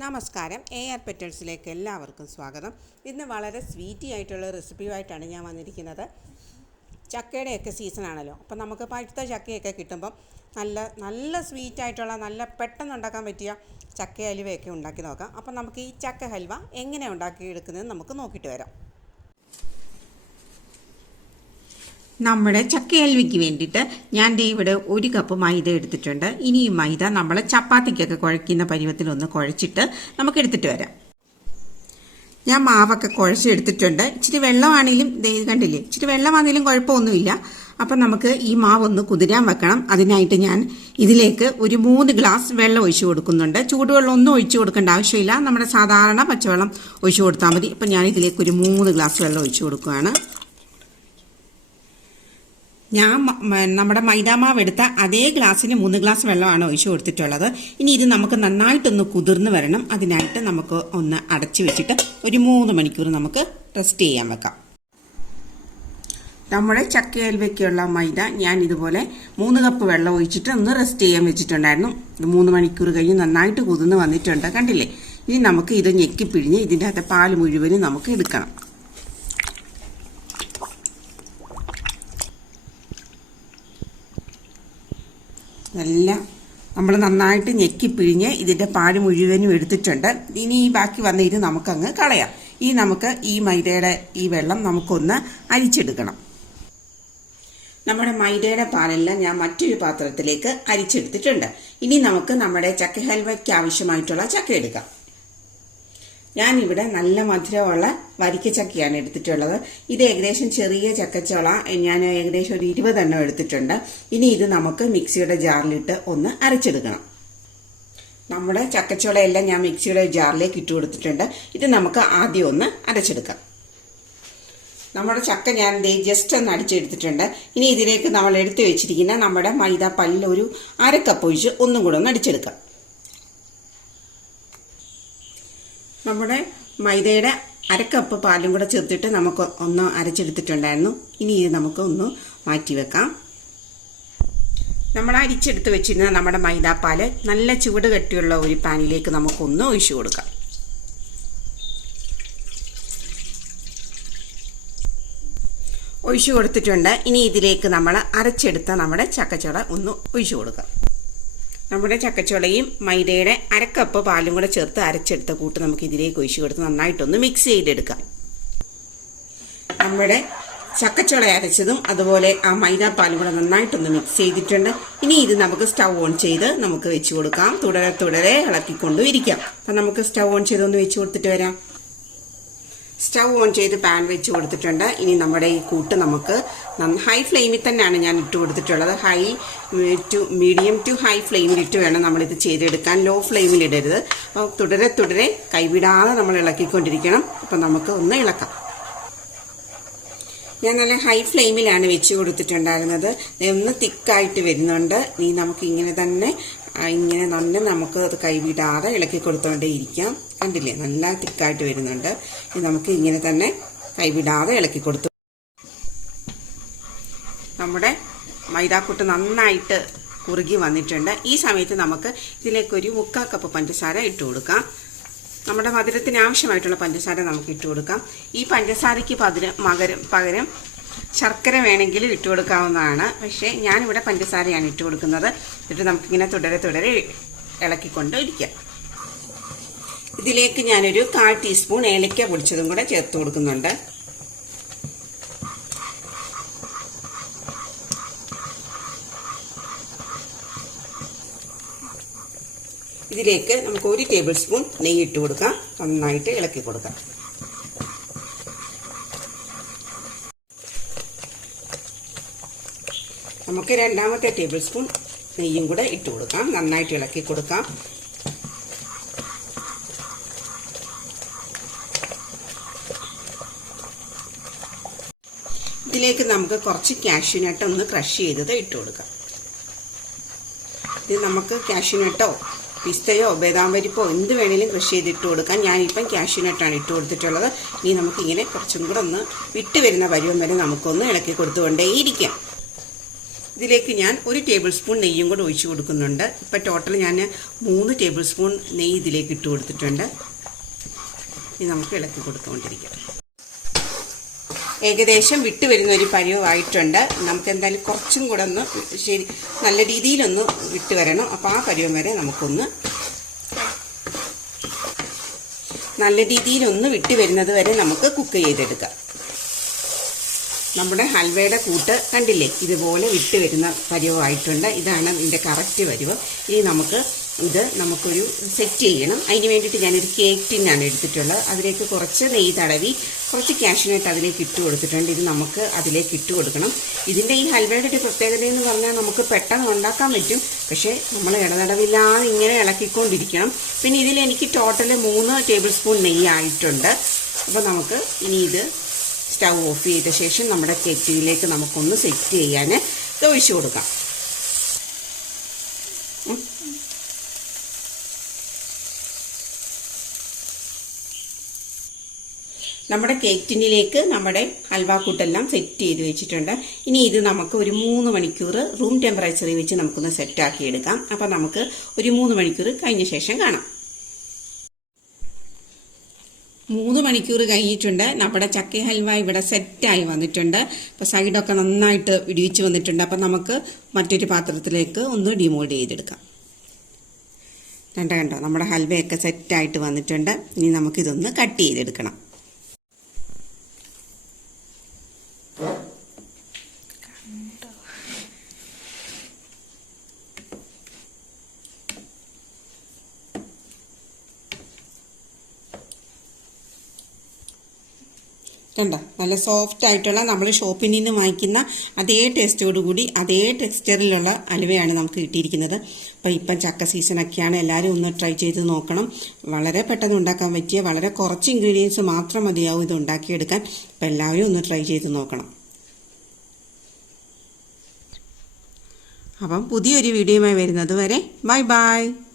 നമസ്കാരം. A R പെറ്റൽസിലേക്ക് എല്ലാവർക്കും സ്വാഗതം. ഇന്ന് വളരെ സ്വീറ്റി ആയിട്ടുള്ള റെസിപ്പിയുമായിട്ടാണ് ഞാൻ വന്നിരിക്കുന്നത്. ചക്കയുടെയൊക്കെ സീസണാണല്ലോ. അപ്പം നമുക്ക് പഴുത്ത ചക്കയൊക്കെ കിട്ടുമ്പം നല്ല നല്ല സ്വീറ്റ് ആയിട്ടുള്ള നല്ല പെട്ടെന്ന് ഉണ്ടാക്കാൻ പറ്റിയ ചക്ക ഹലുവയൊക്കെ ഉണ്ടാക്കി നോക്കാം. അപ്പം നമുക്ക് ഈ ചക്ക ഹൽവ എങ്ങനെ ഉണ്ടാക്കിയെടുക്കുന്നത് നമുക്ക് നോക്കിയിട്ട് വരാം. നമ്മുടെ ചക്കയൽവിക്ക് വേണ്ടിയിട്ട് ഞാൻ ദേ ഇവിടെ ഒരു കപ്പ് മൈദ എടുത്തിട്ടുണ്ട്. ഇനി ഈ മൈദ നമ്മൾ ചപ്പാത്തിക്കൊക്കെ കുഴയ്ക്കുന്ന പരുവത്തിലൊന്ന് കുഴച്ചിട്ട് നമുക്ക് എടുത്തിട്ട് വരാം. ഞാൻ മാവൊക്കെ കുഴച്ചെടുത്തിട്ടുണ്ട് ഇച്ചിരി വെള്ളമാണെങ്കിലും ദേ കണ്ടില്ലേ? ഇച്ചിരി വെള്ളമാണെങ്കിലും കുഴപ്പമൊന്നുമില്ല. അപ്പം നമുക്ക് ഈ മാവൊന്ന് കുതിരാൻ വെക്കണം. അതിനായിട്ട് ഞാൻ ഇതിലേക്ക് ഒരു മൂന്ന് ഗ്ലാസ് വെള്ളം ഒഴിച്ചു കൊടുക്കുന്നുണ്ട്. ചൂടുവെള്ളം ഒന്നും ഒഴിച്ചു കൊടുക്കേണ്ട ആവശ്യമില്ല. നമ്മുടെ സാധാരണ പച്ചവെള്ളം ഒഴിച്ചു കൊടുത്താൽ മതി. ഇപ്പം ഞാൻ ഇതിലേക്ക് ഒരു മൂന്ന് ഗ്ലാസ് വെള്ളം ഒഴിച്ചു കൊടുക്കുകയാണ്. ഞാൻ നമ്മുടെ മൈദാമാവ് എടുത്ത അതേ ഗ്ലാസ്സിന് മൂന്ന് ഗ്ലാസ് വെള്ളമാണ് ഒഴിച്ചു കൊടുത്തിട്ടുള്ളത്. ഇനി ഇത് നമുക്ക് നന്നായിട്ടൊന്ന് കുതിർന്ന് വരണം. അതിനായിട്ട് നമുക്ക് ഒന്ന് അടച്ചു വെച്ചിട്ട് ഒരു മൂന്ന് മണിക്കൂർ നമുക്ക് റെസ്റ്റ് ചെയ്യാൻ വെക്കാം. നമ്മുടെ ചക്കയൽവയ്ക്കുള്ള മൈദ ഞാൻ ഇതുപോലെ മൂന്ന് കപ്പ് വെള്ളം ഒഴിച്ചിട്ട് ഒന്ന് റെസ്റ്റ് ചെയ്യാൻ വെച്ചിട്ടുണ്ടായിരുന്നു. മൂന്ന് മണിക്കൂർ കഴിഞ്ഞ് നന്നായിട്ട് കുതിർന്ന് വന്നിട്ടുണ്ട്. കണ്ടില്ലേ? ഇനി നമുക്ക് ഇത് ഞെക്കിപ്പിഴിഞ്ഞ് ഇതിന്റെ അകത്തെ പാൽ മുഴുവനും നമുക്ക് എടുക്കണം. നല്ല നമ്മൾ നന്നായിട്ട് ഞെക്കി പിഴിഞ്ഞ് ഇതിന്റെ പാൽ മുഴുവനും എടുത്തിട്ടുണ്ട്. ഇനി ഈ ബാക്കി വന്ന ഇത് നമുക്കങ്ങ് കളയാം. ഈ നമുക്ക് ഈ മൈദയുടെ ഈ വെള്ളം നമുക്കൊന്ന് അരിച്ചെടുക്കണം. നമ്മുടെ മൈദയുടെ പാലെല്ലാം ഞാൻ മറ്റൊരു പാത്രത്തിലേക്ക് അരിച്ചെടുത്തിട്ടുണ്ട്. ഇനി നമുക്ക് നമ്മുടെ ചക്ക ഹൽവയ്ക്ക് ആവശ്യമായിട്ടുള്ള ചക്ക എടുക്കാം. ഞാനിവിടെ നല്ല മധുരമുള്ള വരിക്ക ചക്കയാണ് എടുത്തിട്ടുള്ളത്. ഇത് ഏകദേശം ചെറിയ ചക്കച്ചോള ഞാൻ ഏകദേശം ഒരു ഇരുപതെണ്ണം എടുത്തിട്ടുണ്ട്. ഇനി ഇത് നമുക്ക് മിക്സിയുടെ ജാറിലിട്ട് ഒന്ന് അരച്ചെടുക്കണം. നമ്മുടെ ചക്കച്ചോളയെല്ലാം ഞാൻ മിക്സിയുടെ ജാറിലേക്ക് ഇട്ട് കൊടുത്തിട്ടുണ്ട്. ഇത് നമുക്ക് ആദ്യം ഒന്ന് അരച്ചെടുക്കാം. നമ്മുടെ ചക്ക ഞാൻ ദേ ജസ്റ്റ് ഒന്ന് അടിച്ചെടുത്തിട്ടുണ്ട്. ഇനി ഇതിലേക്ക് നമ്മൾ എടുത്തു വെച്ചിരിക്കുന്ന നമ്മുടെ മൈദ പല്ലൊരു അരക്കപ്പ് ഒഴിച്ച് ഒന്നും കൂടെ ഒന്ന് അടിച്ചെടുക്കാം. നമ്മുടെ മൈദയുടെ അരക്കപ്പ് പാലും കൂടെ ചേർത്തിട്ട് നമുക്ക് ഒന്ന് അരച്ചെടുത്തിട്ടുണ്ടായിരുന്നു. ഇനി ഇത് നമുക്ക് ഒന്ന് മാറ്റി വെക്കാം. നമ്മൾ അരിച്ചെടുത്ത് വെച്ചിരുന്ന നമ്മുടെ മൈദാപ്പാൽ നല്ല ചൂട് കട്ടിയുള്ള ഒരു പാനിലേക്ക് നമുക്കൊന്ന് ഒഴിച്ചു കൊടുക്കാം. ഒഴിച്ചു കൊടുത്തിട്ടുണ്ട്. ഇനി ഇതിലേക്ക് നമ്മൾ അരച്ചെടുത്ത നമ്മുടെ ചക്കച്ചുള ഒന്ന് ഒഴിച്ചു കൊടുക്കാം. നമ്മുടെ ചക്കച്ചുളയും മൈദയുടെ അരക്കപ്പ് പാലും കൂടെ ചേർത്ത് അരച്ചെടുത്ത കൂട്ട് നമുക്ക് ഇതിലേക്ക് ഒഴിച്ചു കൊടുത്ത് നന്നായിട്ടൊന്ന് മിക്സ് ചെയ്തെടുക്കാം. നമ്മുടെ ചക്കച്ചുള അരച്ചതും അതുപോലെ ആ മൈദാപ്പാലും കൂടെ നന്നായിട്ടൊന്ന് മിക്സ് ചെയ്തിട്ടുണ്ട്. ഇനി ഇത് നമുക്ക് സ്റ്റൗ ഓൺ ചെയ്ത് നമുക്ക് വെച്ച് കൊടുക്കാം. തുടരെ തുടരെ ഇളക്കിക്കൊണ്ടും ഇരിക്കാം. അപ്പം നമുക്ക് സ്റ്റൗ ഓൺ ചെയ്തൊന്ന് വെച്ച് കൊടുത്തിട്ട് വരാം. സ്റ്റൗ ഓൺ ചെയ്ത് പാൻ വെച്ച് കൊടുത്തിട്ടുണ്ട്. ഇനി നമ്മുടെ ഈ കൂട്ട് നമുക്ക് ഹൈ ഫ്ലെയിമിൽ തന്നെയാണ് ഞാൻ ഇട്ട് കൊടുത്തിട്ടുള്ളത്. High to medium to high ഫ്ലെയിമിൽ ഇട്ട് വേണം നമ്മളിത് ചെയ്തെടുക്കാൻ. ലോ ഫ്ലെയിമിൽ ഇടരുത്. അപ്പോൾ തുടരെ തുടരെ കൈവിടാതെ നമ്മൾ ഇളക്കിക്കൊണ്ടിരിക്കണം. അപ്പം നമുക്ക് ഒന്ന് ഇളക്കാം. ഞാൻ നല്ല ഹൈ ഫ്ലെയിമിലാണ് വെച്ച് കൊടുത്തിട്ടുണ്ടായിരുന്നത്. ഒന്ന് തിക്കായിട്ട് വരുന്നുണ്ട്. ഇനി നമുക്ക് ഇങ്ങനെ തന്നെ ഇങ്ങനെ നന്നെ നമുക്ക് അത് കൈവിടാതെ ഇളക്കി കൊടുത്തോണ്ടേ ഇരിക്കാം. കണ്ടില്ലേ? നല്ല തിക്കായിട്ട് വരുന്നുണ്ട്. ഇനി നമുക്ക് ഇങ്ങനെ തന്നെ കൈവിടാതെ ഇളക്കി കൊടുത്തു. നമ്മുടെ മൈദാക്കുട്ട് നന്നായിട്ട് കുറുകി വന്നിട്ടുണ്ട്. ഈ സമയത്ത് നമുക്ക് ഇതിലേക്കൊരു മുക്കാൽ കപ്പ് പഞ്ചസാര ഇട്ട് കൊടുക്കാം. നമ്മുടെ മധുരത്തിന് ആവശ്യമായിട്ടുള്ള പഞ്ചസാര നമുക്ക് ഇട്ട് കൊടുക്കാം. ഈ പഞ്ചസാരയ്ക്ക് പകരം പകരം ശർക്കര വേണമെങ്കിൽ ഇട്ട് കൊടുക്കാവുന്നതാണ്. പക്ഷേ ഞാനിവിടെ പഞ്ചസാരയാണ് ഇട്ട് കൊടുക്കുന്നത്. എന്നിട്ട് നമുക്കിങ്ങനെ തുടരെ തുടരെ ഇളക്കിക്കൊണ്ട് ഇരിക്കാം ഇതിലേക്ക് ഞാനൊരു കാൽ ടീസ്പൂൺ ഏലക്ക പൊടിച്ചതും കൂടെ ചേർത്ത് കൊടുക്കുന്നുണ്ട്. ഇതിലേക്ക് നമുക്ക് ഒരു ടേബിൾ സ്പൂൺ നെയ്യ് ഇട്ട് കൊടുക്കാം. നന്നായിട്ട് ഇളക്കി കൊടുക്കാം. നമുക്ക് രണ്ടാമത്തെ ടേബിൾ സ്പൂൺ നെയ്യും കൂടെ ഇട്ട് കൊടുക്കാം. നന്നായിട്ട് ഇളക്കി കൊടുക്കാം. ഇതിലേക്ക് നമുക്ക് കുറച്ച് കാഷ്യൂനട്ട് ഒന്ന് ക്രഷ് ചെയ്തത് ഇട്ട് കൊടുക്കാം. ഇത് നമുക്ക് കാഷ്യൂനട്ടോ പിസ്തയോ ബദാം പരിപ്പോ എന്ത് വേണേലും കൃഷി ചെയ്തിട്ട് കൊടുക്കാം. ഞാനിപ്പം കാഷ്യൂനട്ടാണ് ഇട്ട് കൊടുത്തിട്ടുള്ളത്. ഇനി നമുക്കിങ്ങനെ കുറച്ചും കൂടെ ഒന്ന് വിട്ട് വരുന്ന പരുവം വരെ നമുക്കൊന്ന് ഇളക്കി കൊടുത്തുകൊണ്ടേയിരിക്കാം. ഇതിലേക്ക് ഞാൻ ഒരു ടേബിൾ സ്പൂൺ നെയ്യും കൂടെ ഒഴിച്ച് കൊടുക്കുന്നുണ്ട്. ഇപ്പം ടോട്ടൽ ഞാൻ മൂന്ന് ടേബിൾ സ്പൂൺ നെയ്യ് ഇതിലേക്ക് ഇട്ട് കൊടുത്തിട്ടുണ്ട്. ഇനി നമുക്ക് ഇളക്കി കൊടുത്തുകൊണ്ടിരിക്കാം ഏകദേശം വിട്ട് വരുന്ന ഒരു പരുവമായിട്ടുണ്ട് നമുക്ക് എന്തായാലും കുറച്ചും കൂടെ ഒന്ന് ശരി നല്ല രീതിയിലൊന്ന് വിട്ട് വരണം. അപ്പോൾ ആ പരുവം വരെ നമുക്കൊന്ന് നല്ല രീതിയിലൊന്ന് വിട്ട് വരുന്നത് വരെ നമുക്ക് കുക്ക് ചെയ്തെടുക്കാം. നമ്മുടെ ഹൽവയുടെ കൂട്ട് കണ്ടില്ലേ? ഇതുപോലെ വിട്ട് വരുന്ന പരുവമായിട്ടുണ്ട് ഇതാണ് ഇതിന്റെ കറക്റ്റ് പരുവം. ഇനി നമുക്ക് ഇത് നമുക്കൊരു സെറ്റ് ചെയ്യണം. അതിന് വേണ്ടിയിട്ട് ഞാനൊരു കേക്ക് ടിന്നാണ് എടുത്തിട്ടുള്ളത്. അതിലേക്ക് കുറച്ച് നെയ്യ് തടവി കുറച്ച് കാഷ്യൂനട്ട് അതിലേക്ക് ഇട്ട് കൊടുത്തിട്ടുണ്ട്. ഇത് നമുക്ക് അതിലേക്ക് ഇട്ട് കൊടുക്കണം. ഇതിന്റെ ഈ ഹൽവയുടെ ഒരു പ്രത്യേകത എന്ന് പറഞ്ഞാൽ നമുക്ക് പെട്ടെന്ന് ഉണ്ടാക്കാൻ പറ്റും. പക്ഷേ നമ്മൾ ഇടതടവില്ലാതെ ഇങ്ങനെ ഇളക്കിക്കൊണ്ടിരിക്കണം. പിന്നെ ഇതിൽ എനിക്ക് ടോട്ടൽ മൂന്ന് ടേബിൾ സ്പൂൺ നെയ്യ് ആയിട്ടുണ്ട്. അപ്പോൾ നമുക്ക് ഇനി ഇത് സ്റ്റൗ ഓഫ് ചെയ്ത ശേഷം നമ്മുടെ കെറ്റിലേക്ക് നമുക്കൊന്ന് സെറ്റ് ചെയ്യാൻ ഇത് ഒഴിച്ചു കൊടുക്കാം. നമ്മുടെ കേക്ക് ടിന്നിലേക്ക് നമ്മുടെ ഹൽവാക്കൂട്ടെല്ലാം സെറ്റ് ചെയ്ത് വെച്ചിട്ടുണ്ട്. ഇനി ഇത് നമുക്ക് ഒരു മൂന്ന് മണിക്കൂർ റൂം ടെമ്പറേച്ചറിൽ വെച്ച് നമുക്കൊന്ന് സെറ്റാക്കി എടുക്കാം അപ്പം നമുക്ക് ഒരു മൂന്ന് മണിക്കൂർ കഴിഞ്ഞ ശേഷം കാണാം. മൂന്ന് മണിക്കൂർ കഴിഞ്ഞിട്ടുണ്ട്. നമ്മുടെ ചക്ക ഹൽവ ഇവിടെ സെറ്റായി വന്നിട്ടുണ്ട്. അപ്പോൾ സൈഡൊക്കെ നന്നായിട്ട് ഇടിവിച്ച് വന്നിട്ടുണ്ട്. അപ്പം നമുക്ക് മറ്റൊരു പാത്രത്തിലേക്ക് ഒന്ന് ഡിമോൾഡ് ചെയ്തെടുക്കാം. കണ്ടോ കണ്ടോ? നമ്മുടെ ഹൽവയൊക്കെ സെറ്റായിട്ട് വന്നിട്ടുണ്ട്. ഇനി നമുക്കിതൊന്ന് കട്ട് ചെയ്തെടുക്കണം. കണ്ടോ? നല്ല സോഫ്റ്റ് ആയിട്ടുള്ള നമ്മൾ ഷോപ്പിൽ നിന്ന് വാങ്ങിക്കുന്ന അതേ ടേസ്റ്റോടു കൂടി അതേ ടെക്സ്ചറിലുള്ള അലുവയാണ് നമുക്ക് കിട്ടിയിരിക്കുന്നത്. അപ്പോൾ ഇപ്പം ചക്ക സീസണൊക്കെയാണ് എല്ലാവരും ഒന്ന് ട്രൈ ചെയ്ത് നോക്കണം. വളരെ പെട്ടെന്ന് ഉണ്ടാക്കാൻ പറ്റിയ വളരെ കുറച്ച് ഇൻഗ്രീഡിയൻസ് മാത്രം മതിയാവും ഇത് ഉണ്ടാക്കിയെടുക്കാൻ. അപ്പോൾ എല്ലാവരും ഒന്ന് ട്രൈ ചെയ്ത് നോക്കണം. അപ്പം പുതിയൊരു വീഡിയോയുമായി വരുന്നത് വരെ. Bye bye